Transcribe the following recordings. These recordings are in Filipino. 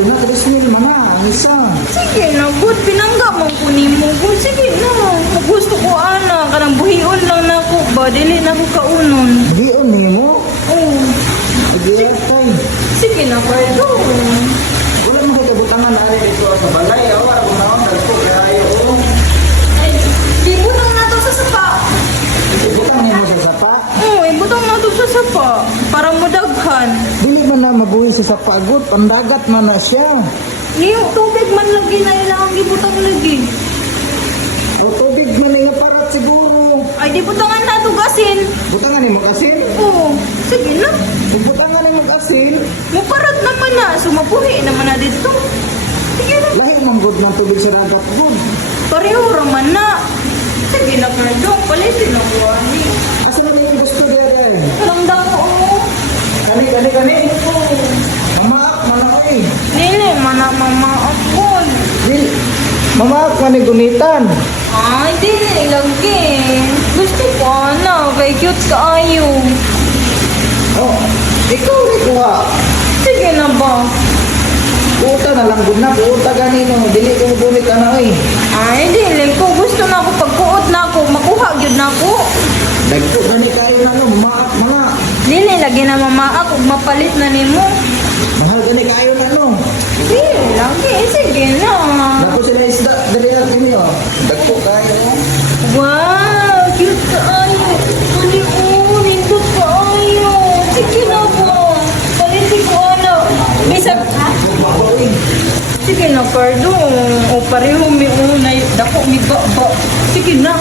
kayo na, 3,000 man na, ang isa. Sige na, good. Pinangga mo po ni mo. Good, sige na. Gusto ko, ana. Kanang buhion lang na ako ba? Dili na ako kaunon. Giyon ni mo. Oh. Sige, atay. Sige na, Cardo. Wala mo kayo butangan na rin dito sa balay. Awa, kung naon, dagpo, kaya ayo. Ay, ibutang na to sa sapa. Butang niyo mo sa sapa. Oo, ibutang na to sa sapa. Para madaghan. Dili man na mabuhi sa sapagod, pandagat man na siya. Niyo, tubig man lagi na ilang ibutang lagi. O tubig man na parat siguro. Ay, di butangan na to gasin. Butangan ni mag-asin. Oo, sige na. Kung butangan ni mag-asin, Muparat naman na. Sumapuhi naman na dito. Sige na. lahi man good ng tubig sa dagat good. Pareho raman na. Sige na, Cardo. Palitin ako, ani. Asa na yung gusto diya dahil? Walang dako, oo. Kani. Mamaak man ako eh. Nili, mana mama ako. Dil, mamaak man ni gunitan. Ay, dili lagi. Gusto ko, ana. Kay cute kaayo. Oh, ikaw rin kuha. Sige na ba? Puta na lang gud na, puta ganino. Dili ko gunit na eh. Ay, dili ko. Gusto na ako. Pagkuot na ako. Makuha yun na ako. Dagko gani kayo na no, mamaak mga. Dili, lagi na mama ako. Mapalit na nimo. Mahal gani kayo na no. Dili, lagi. Sige na. Naku sila isda, dali natin niyo. Dagko kayo. Wow, cute kaayo. Ani, oh, nindot kaayo. Sige na po. Palitin ko, ano. Bisag, sige na, Cardo. O, pareho mi unay. Dako, mi ba. Sige na.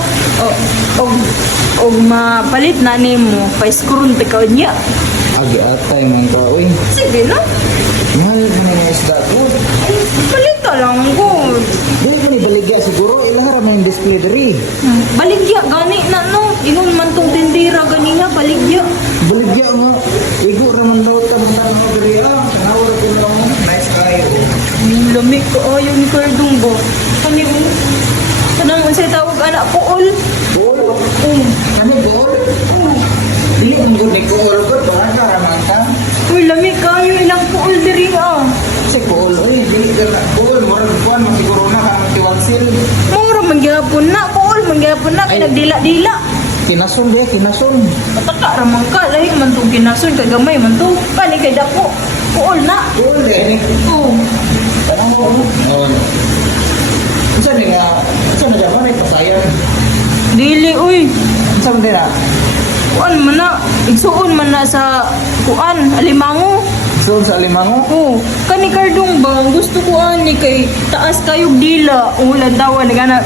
O mapalit na nimo. Paiskurun tikaw niya. Agi atay man ka, uy. Sige na. Mahal man yung isda ko. Ay, palita lang ko. Dili ko ni baligya siguro, ilahara man yung display diri. Baligya, gani na, no. Ingon man tong tindira, gani nga, baligya. Baligya nga, igo raman daw ka man tanaw diri ah. Tanawar ko lang, nice kayo. Lamig ko ayaw ni Cardong ba? Kani mo? Kanang unsay tawag anak ko all? Bol, ano bol? Oh. Dili ang good ni Kool ko, tuhan ka raman ka. Uy, lamig kayo ilang ko all diri ah. Si Kool, uy, dili ka na Kool, murag kuhan, masiguro na ka magtiwagsil. Mura mangyapon na ko all, mangyapon na kay Ay. nagdila-dila. Kinason be, kinason. Pataka ramang ka, lahi man tong kinason kay gamay man to. Kani kay dako. Ko all na. Kool eh. Oh. Oo. Isa ni nga, isa na dyan, ano pasayan? Dili uy. Isa mo din ah. Kuan man na, igsuon man na sa kuan, alimango. So sa limango, Oh, kani Cardong ba gusto ko ani kay taas kayog dila. Ulan daw ni gana.